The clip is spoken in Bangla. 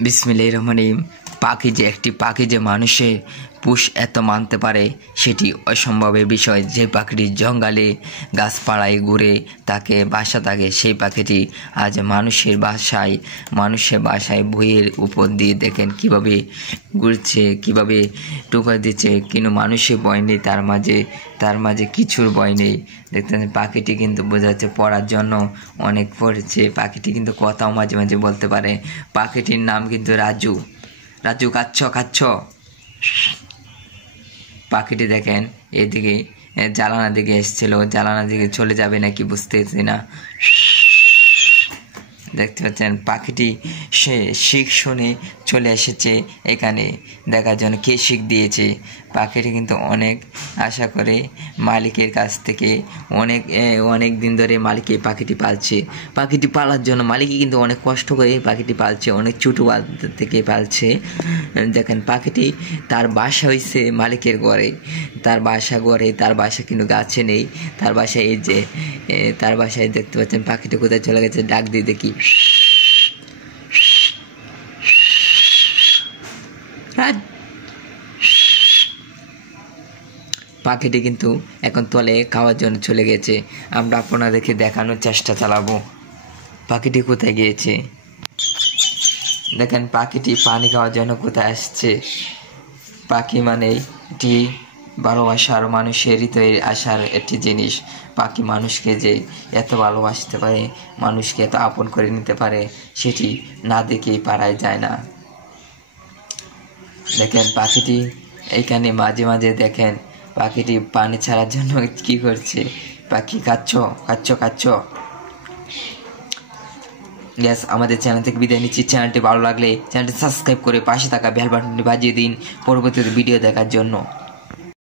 বিসমিল্লাহির রহমানির রহিম। পাখি যে মানুষের পুষ এত মানতে পারে সেটি অসম্ভবের বিষয়। যে পাখিটি জঙ্গলে গাছপালায় ঘুরে তাকে বাসা থাকে, সেই পাখিটি আজ মানুষের বাসায় বইয়ের উপর দিয়ে দেখেন কিভাবে ঘুরছে, কিভাবে টোকা দিচ্ছে, কিন্তু মানুষের ভয় নেই, তার মাঝে কিছুর ভয় নেই। দেখতে পাখিটি কিন্তু বোঝা যাচ্ছে পড়ার জন্য অনেক পড়েছে। পাখিটি কিন্তু কথাও মাঝে মাঝে বলতে পারে। পাখিটির নাম কিন্তু রাজু। কাচ্ছ। পাখিটি দেখেন এদিকে জানালার দিকে এসেছিল, জানালার দিকে চলে যাবে নাকি বুঝতেছি না। দেখতে পাচ্ছেন পাখিটি সে শিখ শুনে চলে এসেছে এখানে দেখার জন্য। কে শিখ দিয়েছে? পাখিটি কিন্তু অনেক আশা করে মালিকের কাছ থেকে অনেক দিন ধরে মালিক এই পাখিটি পালছে। পাখিটি পালার জন্য মালিকই কিন্তু অনেক কষ্ট করে পাখিটি পালছে, অনেক ছোটো থেকে পালছে। দেখেন পাখিটি তার বাসা হয়েছে মালিকের ঘরে, তার বাসা কিন্তু গাছে নেই। তার বাসায় দেখতে পাচ্ছেন পাখিটি কোথায় চলে গেছে, ডাক দিয়ে দেখি। পাখিটি কিন্তু এখন তলে খাওয়ার জন্য চলে গেছে। আমরা আপনাদেরকে দেখানোর চেষ্টা চালাবো পাখিটি কোথায় গিয়েছে। দেখেন পাখিটি পানি খাওয়ার জন্য কোথায় আসছে। পাখি মানে এটি ভালোবাসার, মানুষের হৃদয়ে আসার একটি জিনিস। পাখি মানুষকে যে এত ভালোবাসতে পারে, মানুষকে এত আপন করে নিতে পারে, সেটি না দেখেই পারাই যায় না। দেখেন পাখিটি এইখানে মাঝে মাঝে দেখেন পাখিটি পানি ছাড়ার জন্য কি করছে। পাখি কাচ্ছ। গ্যাস আমাদের চ্যানেল থেকে বিদায় নিচ্ছি। চ্যানেলটি ভালো লাগলে চ্যানেলটি সাবস্ক্রাইব করে পাশে থাকা বেল বাটনটি বাজিয়ে দিন পরবর্তীতে ভিডিও দেখার জন্য।